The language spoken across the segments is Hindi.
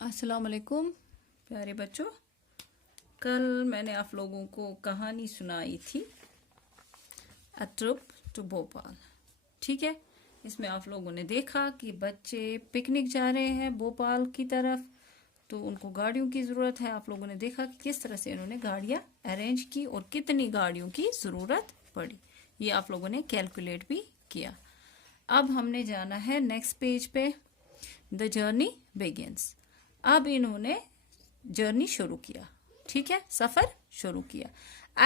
अस्सलाम वालेकुम प्यारे बच्चों। कल मैंने आप लोगों को कहानी सुनाई थी अ ट्रिप टू भोपाल। ठीक है, इसमें आप लोगों ने देखा कि बच्चे पिकनिक जा रहे हैं भोपाल की तरफ, तो उनको गाड़ियों की ज़रूरत है। आप लोगों ने देखा कि किस तरह से इन्होंने गाड़ियाँ अरेंज की और कितनी गाड़ियों की ज़रूरत पड़ी। ये आप लोगों ने कैलकुलेट भी किया। अब हमने जाना है नेक्स्ट पेज पे। The journey begins. अब इन्होंने जर्नी शुरू किया। ठीक है, सफर शुरू किया।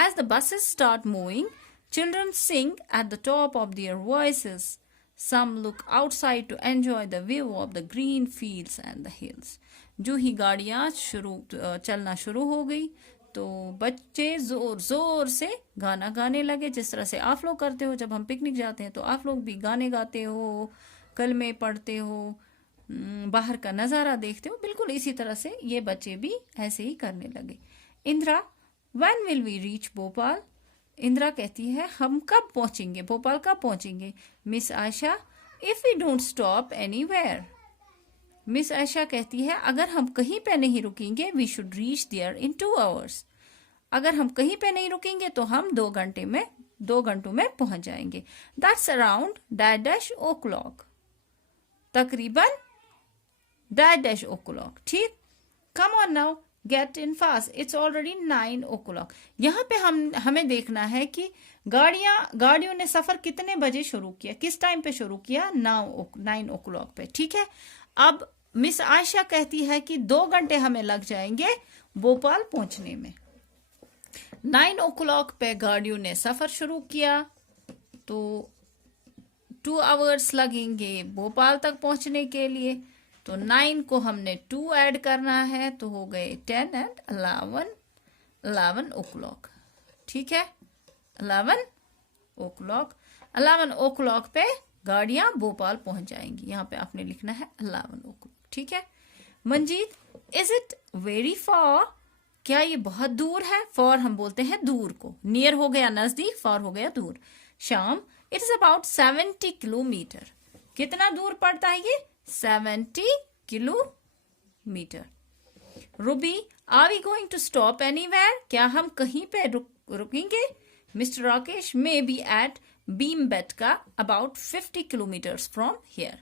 As the buses start moving, children sing at the top of their voices. Some look outside to enjoy the view of the green fields and the hills. जो ही गाड़ियां चलना शुरू हो गई तो बच्चे जोर जोर से गाना गाने लगे, जिस तरह से आप लोग करते हो जब हम पिकनिक जाते हैं। तो आप लोग भी गाने गाते हो, कलमे पढ़ते हो, बाहर का नज़ारा देखते हो। बिल्कुल इसी तरह से ये बच्चे भी ऐसे ही करने लगे। Indira, when will we reach Bhopal? Indira कहती है हम कब पहुंचेंगे, भोपाल कब पहुंचेंगे? Miss Ayesha, if we don't stop anywhere. Miss Ayesha कहती है अगर हम कहीं पे नहीं रुकेंगे, we should reach there in 2 hours। अगर हम कहीं पे नहीं रुकेंगे तो हम 2 घंटों में पहुंच जाएंगे। That's around dash o'clock. तकरीबन डैश ओ क्लॉक। ठीक, come on now, get in fast, it's already 9 o'clock। यहाँ पे हमें देखना है कि गाड़ियों ने सफर कितने बजे शुरू किया, किस टाइम पे शुरू किया? 9 o'clock पे। ठीक है, अब मिस आयशा कहती है कि 2 घंटे हमें लग जाएंगे भोपाल पहुंचने में। 9 o'clock पे गाड़ियों ने सफर शुरू किया तो 2 hours लगेंगे भोपाल तक पहुंचने के लिए। तो 9 को हमने 2 ऐड करना है तो हो गए 10 and 11 o'clock। ठीक है, 11 o'clock। 11 o'clock पे गाड़ियां भोपाल पहुंच जाएंगी। यहाँ पे आपने लिखना है 11 o'clock। ठीक है। Manjeet, is it very far? क्या ये बहुत दूर है? फॉर हम बोलते हैं दूर को, नियर हो गया नजदीक, फार हो गया दूर। शाम, इट इज अबाउट 70 किलोमीटर। कितना दूर पड़ता है ये? 70 kilometre. Ruby, are we going to stop anywhere? क्या हम कहीं पे रुकेंगे? Mister Rakesh, may be at Bhimbetka about 50 kilometres from here.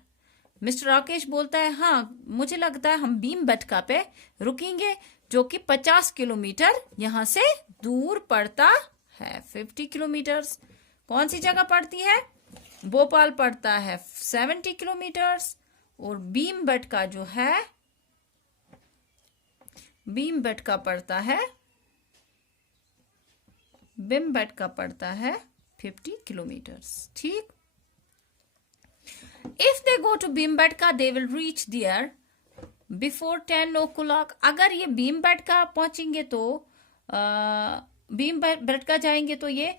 Mister Rakesh बोलता है हाँ, मुझे लगता है हम भीमबेटका पे रुकेंगे, जो कि 50 किलोमीटर यहाँ से दूर पड़ता है। 50 किलोमीटर्स कौन सी जगह पड़ती है? भोपाल पड़ता है 70 किलोमीटर्स और भीमबेटका जो है, भीमबेटका पड़ता है 50 किलोमीटर्स। ठीक, if they go to Bhimbetka they will reach there before 10 o'clock। अगर ये भीमबेटका पहुंचेंगे तो भीमबेटका जाएंगे तो ये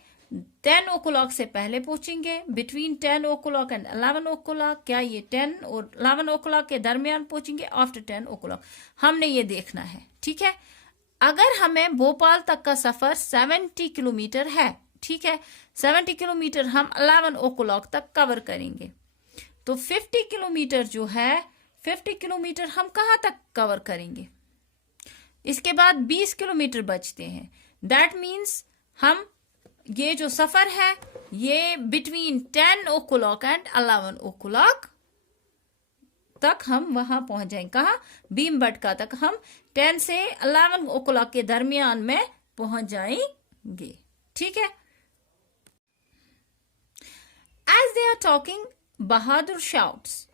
10 o'clock से पहले पहुंचेंगे। बिटवीन 10 o'clock एंड 11 o'clock, क्या ये 10 और 11 o'clock के दरमियान पहुंचेंगे? आफ्टर 10 o'clock हमने ये देखना है। ठीक है, अगर हमें भोपाल तक का सफर 70 किलोमीटर है, ठीक है, 70 किलोमीटर हम 11 o'clock तक कवर करेंगे, तो 50 किलोमीटर जो है, 50 किलोमीटर हम कहाँ तक कवर करेंगे? इसके बाद 20 किलोमीटर बचते हैं। दैट मीन्स हम ये जो सफर है ये बिटवीन 10 o'clock एंड 11 o'clock तक हम वहां पहुंच जाएंगे। कहा? भीमबेटका तक हम 10 से 11 o'clock के दरमियान में पहुंच जाएंगे। ठीक है। As they are talking, Bahadur shouts.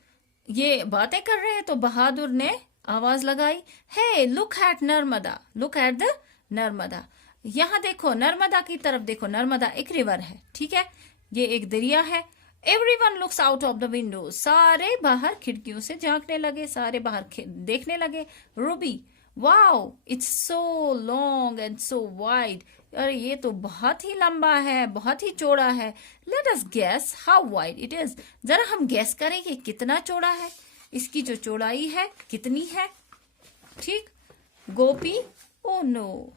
ये बातें कर रहे हैं तो बहादुर ने आवाज लगाई, hey look at Narmada, look at the Narmada. यहाँ देखो, नर्मदा की तरफ देखो। नर्मदा एक रिवर है, ठीक है, ये एक दरिया है। Everyone looks out of the window. सारे बाहर खिड़कियों से झांकने लगे, सारे बाहर देखने लगे। Ruby, wow it's so long and so wide. अरे ये तो बहुत ही लंबा है, बहुत ही चौड़ा है। Let us guess how wide it is. जरा हम गेस करें कि कितना चौड़ा है, इसकी जो चौड़ाई है कितनी है। ठीक, Gopi, oh no,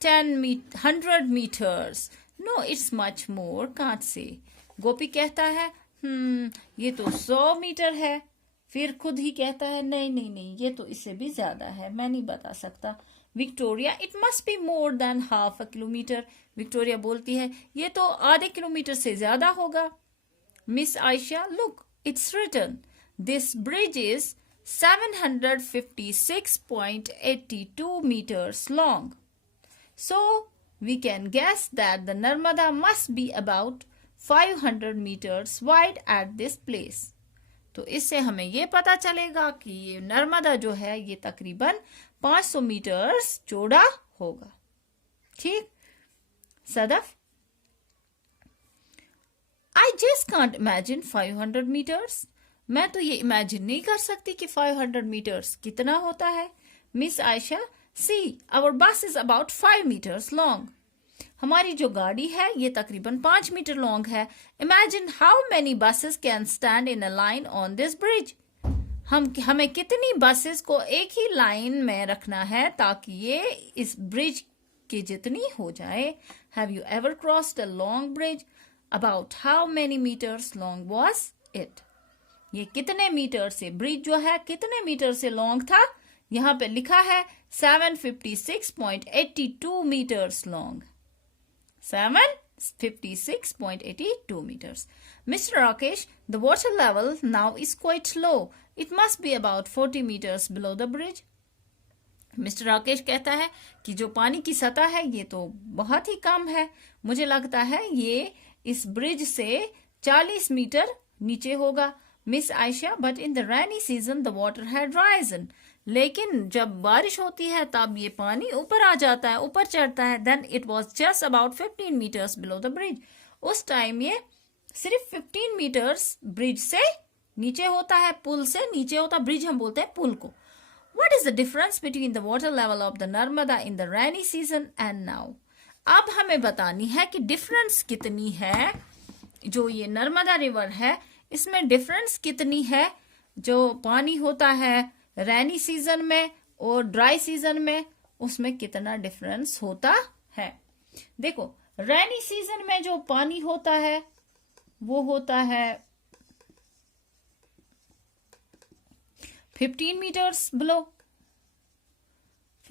100 meters. No, it's much more, can't say. Gopi कहता है ये तो 100 मीटर है। फिर खुद ही कहता है नहीं नहीं नहीं, ये तो इससे भी ज्यादा है, मैं नहीं बता सकता। Victoria, it must be more than half a kilometre. Victoria बोलती है ये तो आधे किलोमीटर से ज्यादा होगा। Miss Ayesha, look it's written this bridge is 756.82 meters long. So we can guess that the Narmada must be about 500 meters wide at this place. तो इससे हमें ये पता चलेगा कि ये नर्मदा जो है ये तकरीबन 500 मीटर्स चौड़ा होगा। ठीक Sadaf, I just can't imagine 500 meters. मैं तो ये इमेजिन नहीं कर सकती कि 500 मीटर्स कितना होता है। मिस आयशा, सी आवर बस इज अबाउट 5 meters लॉन्ग। हमारी जो गाड़ी है ये तकरीबन 5 मीटर लॉन्ग है। Imagine how many buses can stand in a line on this bridge. हमें कितनी बसेस को एक ही लाइन में रखना है ताकि ये इस ब्रिज की जितनी हो जाए। Have you ever crossed a long bridge? About how many metres long was it? ये कितने मीटर से, ब्रिज जो है कितने मीटर से लॉन्ग था? यहाँ पे लिखा है 756.82 meters long. 756.82 meters. Mr. Rakesh, the water level now is quite low. It must be about 40 meters below the bridge. Mister Rakesh कहता है कि जो पानी की सतह है ये तो बहुत ही कम है, मुझे लगता है ये इस ब्रिज से 40 मीटर नीचे होगा। Miss Ayesha, but in the rainy season the water had Ryzen. लेकिन जब बारिश होती है तब ये पानी ऊपर आ जाता है, ऊपर चढ़ता है। Then it was just about 15 meters below the bridge. उस टाइम ये सिर्फ 15 meters ब्रिज से नीचे होता है, पुल से नीचे होता है। ब्रिज हम बोलते हैं पुल को। What is the difference between the water level of the Narmada in the rainy season and now? अब हमें बतानी है कि डिफरेंस कितनी है। जो ये नर्मदा रिवर है इसमें डिफरेंस कितनी है, जो पानी होता है रेनी सीजन में और ड्राई सीजन में, उसमें कितना डिफरेंस होता है। देखो, रेनी सीजन में जो पानी होता है वो होता है 15 meters below,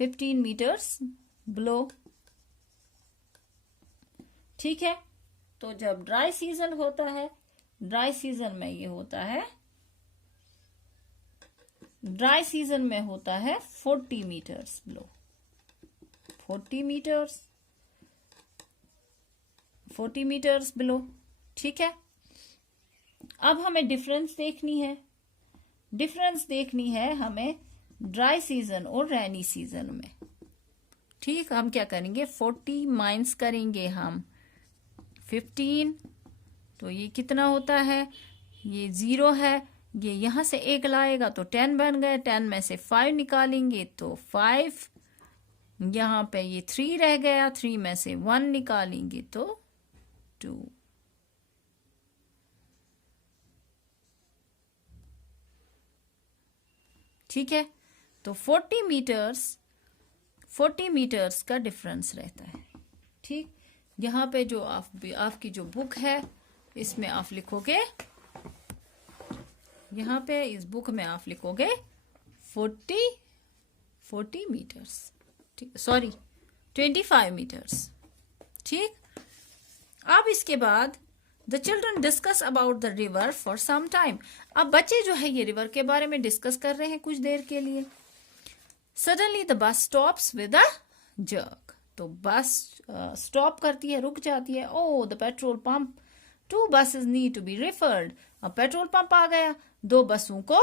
15 meters below। ठीक है, तो जब ड्राई सीजन होता है, ड्राई सीजन में ये होता है, ड्राई सीजन में होता है 40 meters below, 40 meters, 40 meters below। ठीक है, अब हमें डिफरेंस देखनी है। डिफरेंस देखनी है हमें ड्राई सीजन और रेनी सीजन में। ठीक, हम क्या करेंगे, 40 माइनस करेंगे हम 15, तो ये कितना होता है, ये 0 है, ये यहां से 1 लाएगा तो 10 बन गए। 10 में से 5 निकालेंगे तो 5, यहां पे ये 3 रह गया, 3 में से 1 निकालेंगे तो 2। ठीक है, तो 40 मीटर्स का डिफरेंस रहता है। ठीक, यहाँ पे जो आपकी जो बुक है इसमें आप लिखोगे, यहाँ पे इस बुक में आप लिखोगे 40 मीटर्स, ठीक, सॉरी 25 मीटर्स। ठीक, अब इसके बाद The children discuss about the river for some time. अब बच्चे जो है ये रिवर के बारे में डिस्कस कर रहे हैं कुछ देर के लिए। Suddenly the bus stops with a jerk. तो बस स्टॉप करती है, रुक जाती है। Oh, the petrol pump. 2 buses need to be refilled. अब पेट्रोल पंप आ गया, 2 बसों को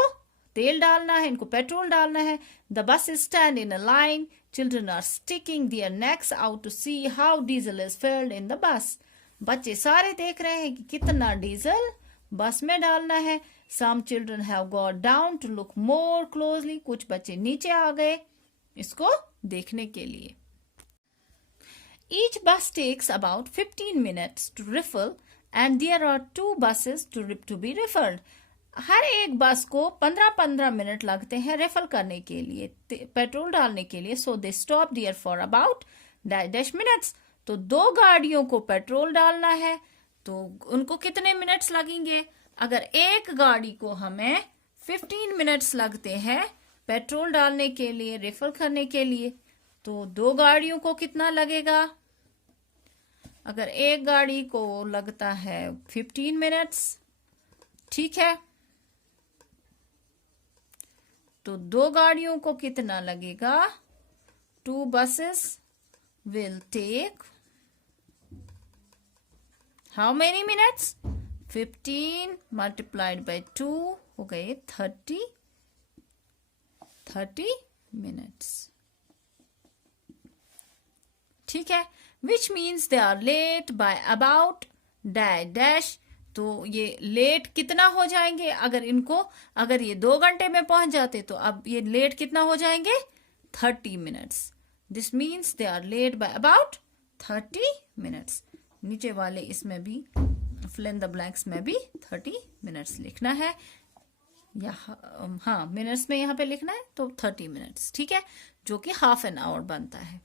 तेल डालना है, इनको पेट्रोल डालना है। The buses stand in a line. Children are sticking their necks out to see how diesel is filled in the bus. बच्चे सारे देख रहे हैं कि कितना डीजल बस में डालना है। Some children have got down to look more closely. कुछ बच्चे नीचे आ गए इसको देखने के लिए। Each bus takes about 15 minutes to refill and there are 2 buses to be refilled. हर एक बस को 15-15 मिनट लगते हैं रेफिल करने के लिए, पेट्रोल डालने के लिए। So they stop there for about 10 minutes. तो 2 गाड़ियों को पेट्रोल डालना है तो उनको कितने मिनट्स लगेंगे? अगर एक गाड़ी को हमें 15 मिनट्स लगते हैं पेट्रोल डालने के लिए, रिफिल करने के लिए। तो 2 गाड़ियों को कितना लगेगा? अगर एक गाड़ी को लगता है 15 मिनट्स, ठीक है, तो 2 गाड़ियों को कितना लगेगा? 2 buses will take how many minutes? 15 multiplied by 2 हो गए 30 minutes। ठीक है, which means they are late by about dash। तो ये लेट कितना हो जाएंगे? अगर ये 2 घंटे में पहुंच जाते तो अब ये लेट कितना हो जाएंगे? 30 minutes. This means they are late by about 30 minutes. नीचे वाले इसमें भी fill in the blanks में भी 30 मिनट्स लिखना है, हाँ मिनट्स में यहाँ पे लिखना है, तो 30 मिनट्स, ठीक है, जो कि हाफ एन आवर बनता है।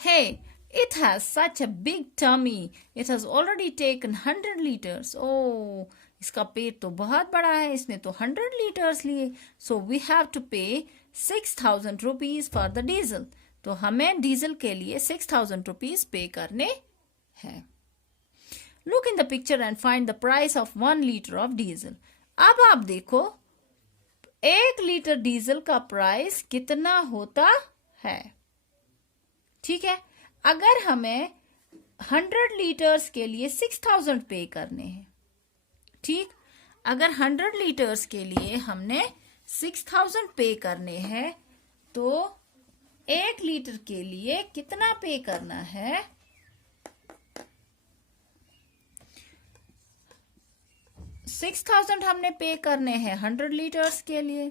Hey, it has such a big tummy. It has already taken 100 liters. Oh, इसका पेट तो बहुत बड़ा है, इसने तो 100 liters लिए। So we have to pay 6,000 rupees for the diesel. तो हमें डीजल के लिए 6,000 rupees पे करने हैं। Look in the picture and find the price of 1 liter of diesel. अब आप देखो 1 लीटर डीजल का प्राइस कितना होता है। ठीक है, अगर हमें 100 लीटर्स के लिए 6,000 पे करने हैं, ठीक, अगर 100 लीटर्स के लिए हमने 6,000 पे करने हैं, तो 1 लीटर के लिए कितना पे करना है? 6,000 हमने पे करने हैं 100 लीटर्स के लिए,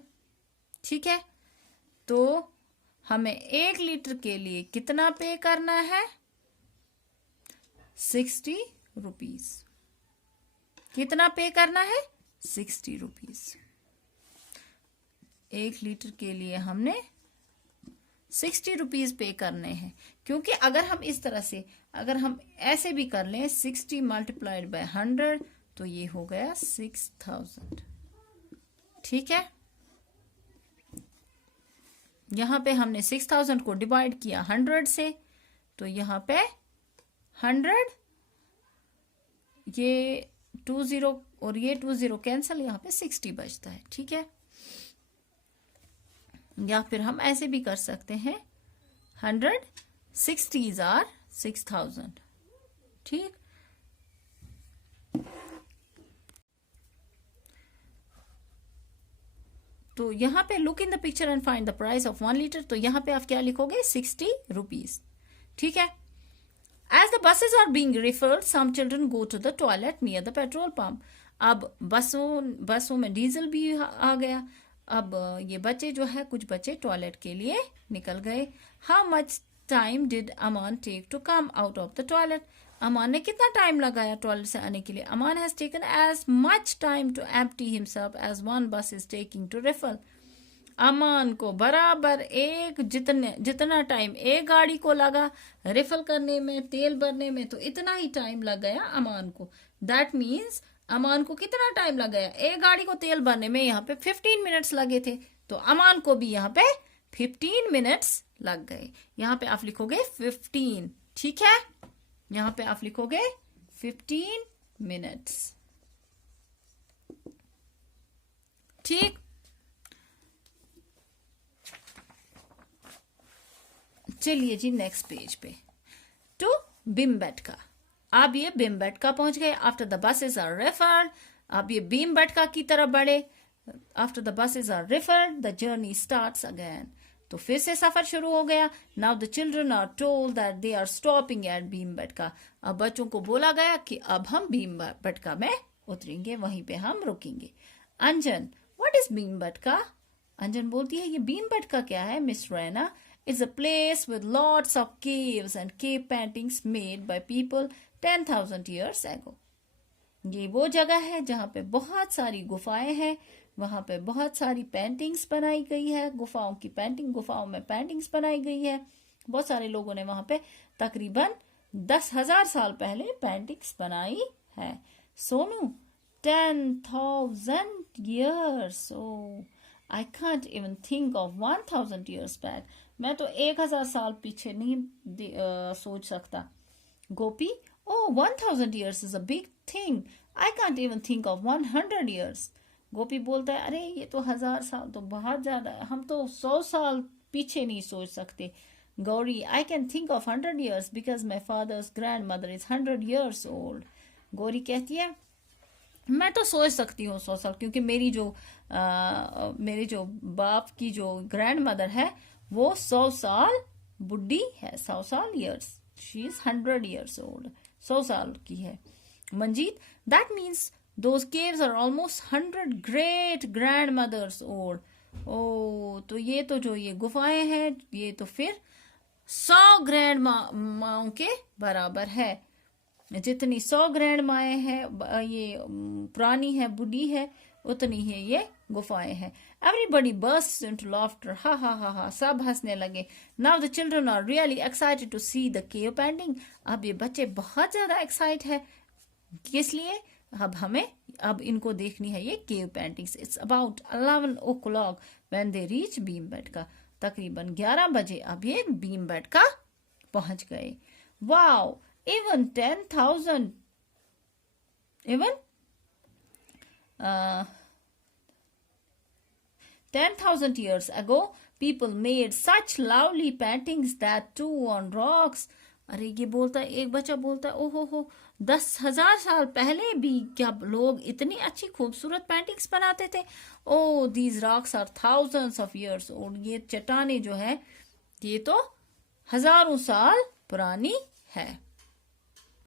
ठीक है, तो हमें 1 लीटर के लिए कितना पे करना है? 60 रुपीज। कितना पे करना है? 60 रुपीज। 1 लीटर के लिए हमने 60 रुपीज पे करने हैं, क्योंकि अगर हम इस तरह से, अगर हम ऐसे भी कर लें 60 मल्टीप्लाइड बाय 100, तो ये हो गया 6,000। ठीक है, यहां पे हमने 6,000 को डिवाइड किया 100 से, तो यहां पे 100, ये 20 और ये 20 कैंसल, यहां पे 60 बचता है। ठीक है, या फिर हम ऐसे भी कर सकते हैं 100 60s आर 6,000। ठीक, तो यहां पे look in the picture and find the price of 1 litre. तो यहां पे आप क्या लिखोगे? 60 रुपीज। ठीक है, as the buses are being refilled some children go to the toilet near the petrol pump. अब बसों में डीजल भी आ गया। अब ये बच्चे जो है, कुछ बच्चे टॉयलेट के लिए निकल गए। How much time did Aman take to come out of the toilet? Aman ने कितना टाइम लगाया टॉयलेट से आने के लिए? Aman has taken as much time to empty himself as one bus is taking to refill. Aman को बराबर जितना टाइम एक गाड़ी को लगा रिफिल करने में, तेल भरने में, तो इतना ही टाइम लग गया अमान को। दैट मीन्स अमान को कितना टाइम लग गया? एक गाड़ी को तेल भरने में यहाँ पे 15 मिनट्स लगे थे, तो अमान को भी यहाँ पे 15 मिनट्स लग गए। यहाँ पे आप लिखोगे 15। ठीक है, यहाँ पे आप लिखोगे 15 मिनट्स। ठीक, चलिए जी नेक्स्ट पेज पे, टू भीमबेटका। अब ये भीमबेटका पहुंच गए। After the buses are refilled, अब ये भीमबेटका की तरफ बढ़े। After the buses are refilled the journey starts again. तो फिर से सफर शुरू हो गया। Now the children are told that they are stopping at Bhimbetka. अब बच्चों को बोला गया कि अब हम भीमबेटका में उतरेंगे, वहीं पे हम रुकेंगे। अंजन, व्हाट इज भीमबेटका? अंजन बोलती है, ये भीमबेटका क्या है miss Raina? It's a place with lots of caves and cave paintings made by people 10,000 years ago. ये वो जगह है जहाँ पे बहुत सारी गुफाएं हैं, वहां पे बहुत सारी पेंटिंग्स बनाई गई है, गुफाओं में पेंटिंग्स बनाई गई है। बहुत सारे लोगों ने वहां पे तकरीबन 10,000 साल पहले पेंटिंग्स बनाई है। Sonu, 10,000 years. Oh, I can't even think of 1000 years back. मैं तो 1000 साल पीछे नहीं सोच सकता. Gopi, oh, 1000 years is a big thing. I can't even think of 100 years. गोपी बोलता है, अरे ये तो 1000 साल तो बहुत ज्यादा है, हम तो 100 साल पीछे नहीं सोच सकते. Gauri, I can think of 100 years because my father's grandmother is 100 years old. Gauri कहती है, मैं तो सोच सकती हूँ 100 साल, क्योंकि मेरे जो बाप की जो ग्रैंड मदर है वो 100 साल बुढ़ी है. 100 साल years. She is 100 years old. 100 साल की है. Manjeet, that means those caves are almost 100 great grandmothers old. ओ, तो ये गुफाएं हैं, ये तो फिर 100 ग्रैंड माओं के बराबर है. जितनी 100 ग्रैंड माएँ हैं, ये पुरानी है, बुढ़ी है, उतनी ही ये गुफाएं हैं. Everybody bursts into laughter. Ha ha ha ha. सब हंसने लगे. Now the children are really excited to see the cave painting. अब ये बच्चे बहुत ज्यादा एक्साइट है. किस लिए? अब इनको देखनी है ये cave paintings. It's about 11 o'clock when they reach Bhimbetka. तकरीबन 11 बजे अब ये भीमबेटका पहुंच गए. Wow! Even 10,000 years ago, people made such lovely paintings that too on rocks. अरे ये बोलता है, एक बच्चा बोलता है, ओहो हो, 10,000 साल पहले भी क्या लोग इतनी अच्छी खूबसूरत पेंटिंग्स बनाते थे. ओ, these rocks are thousands of years old. ये चट्टानें जो है ये तो हजारों साल पुरानी है.